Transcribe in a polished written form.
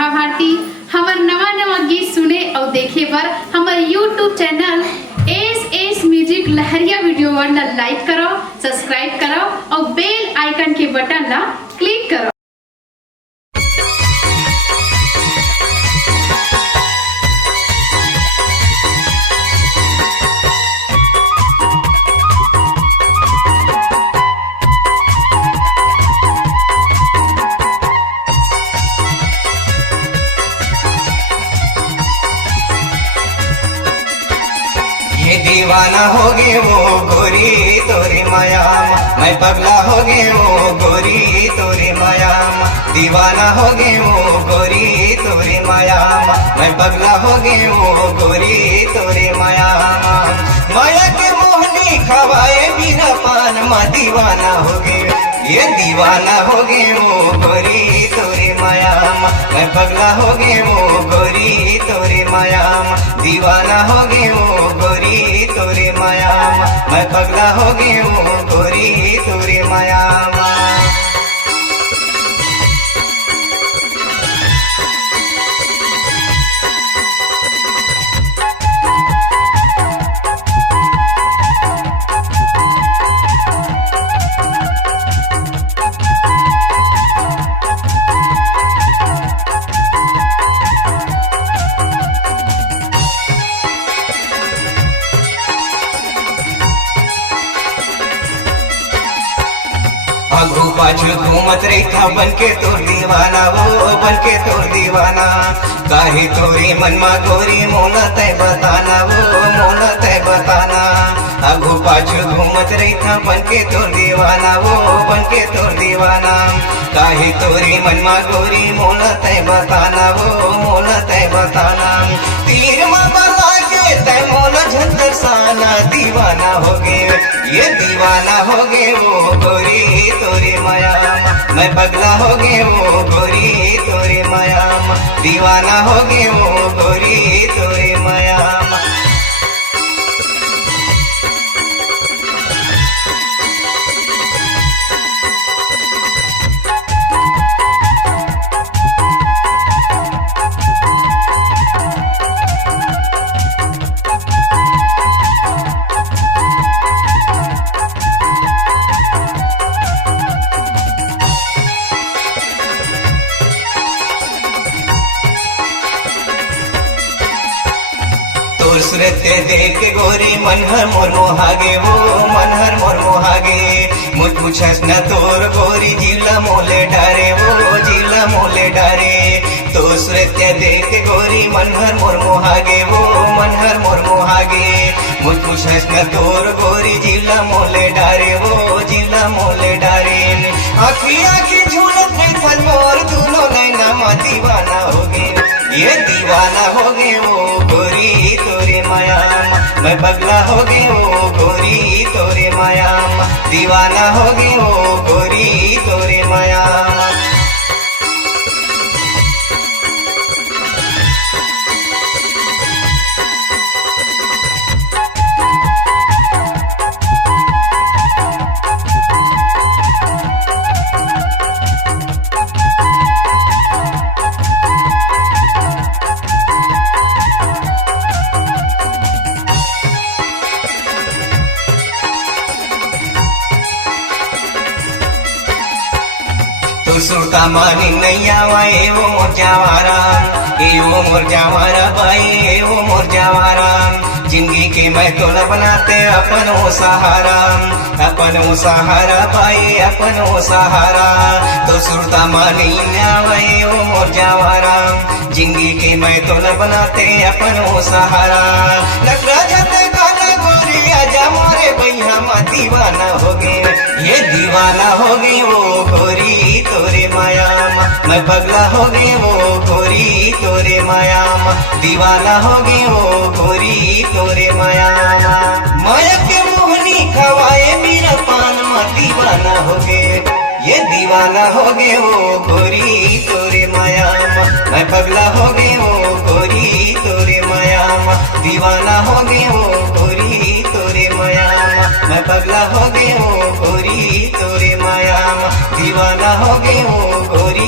राधा भारती। हमार नवा नवा गीत सुने और देखे पर हमार यूट्यूब चैनल एस म्यूजिक लहरिया वीडियो वन लाइक करो, सब्सक्राइब करो और बेल आइकन के बटन ला क्लिक करो। दीवाना हो गए वो गोरी तोरी माया, मैं पगला हो गए वो गोरी तोरी माया। दीवाना हो गए वो गोरी तोरी माया, मैं पगला हो गए वो गोरी तोरी माया। माया के मोहनी खवाए बिना पान मा दीवाना हो गए, ये दीवाना हो गए वो गोरी तोरी माया। मैं पगला हो गए वो गोरी तोरी माया, दीवाना हो गए वो गोरी तोरी माया। मैं पगला हो गए वो गोरी तोरी माया। आगू पाछू घूमत रही बन के तोर दीवाना, वो बन के तोर दीवाना। काहे तोरी मनमा गोरी मोला तय बताना, वो मोला तय बताना। आगू पाछू घूमत रही बन के तोर दीवाना, वो बन के तोर दीवाना। काहे तोरी मनमा गोरी मोला तय बताना, वो मोला तय बताना। तीर में बला के तय मोला झंझर साना, दीवाना हो गए ये दीवाना हो गए वो गोरी तोरी माया। मैं पगला हो गए वो गोरी तोरी माया, दीवाना हो गए वो गोरी तोरी माया। तोर सूरत देख गोरी मनहर मोर मोहागे, वो मनहर मोर मोहागे। मुझ पूछस न तोर गोरी जिला मोले डारे, वो जिला मोले डारे। तोर सूरत देख गोरी मनहर मोर मोहागे, वो मनहर मोर मोहागे। मुझ पूछस न तोर गोरी जिला मोले डारे, वो जिला मोले डारे। आखी आखी झूलत में फल मोर दोनों नैना मा दीवाना हो गए, ये दीवाना हो गए वो गोरी तोरे माया। मैं पगला हो गए वो गोरी तोरे माया, दीवाना हो गए वो गोरी तोरे माया। तू सुरता मानी नहीं आवाए वो मोर जावारा, ए वो मोर जावारा भाई, ए वो मोर जावारा। जिंदगी के मैं तोला बनाते अपन वो सहारा, अपन वो सहारा भाई, अपन वो सहारा। तो सुरता मानी नहीं आवाए वो मोर जावारा, जिंदगी के मैं तोला बनाते अपन वो सहारा। नखरा जाते काला गोरी आजा मोरे भैया मा दीवाना हो गए, ये दीवाना हो गई वो गोरी तोरे माया। मैं पगला हो गई वो गोरी तोरे माया, दीवाना हो गई वो गोरी तोरे माया। माया के मोहनी खवाए मेरा पान मा दीवाना हो गए, ये दीवाना हो गए वो गोरी तोरे माया। मैं पगला हो गई वो गोरी तोरे माया, दीवाना हो गए वो गोरी तोरे माया। मैं पगला हो गए वो गोरी तोरे माया, दीवाना हो गए वो गोरी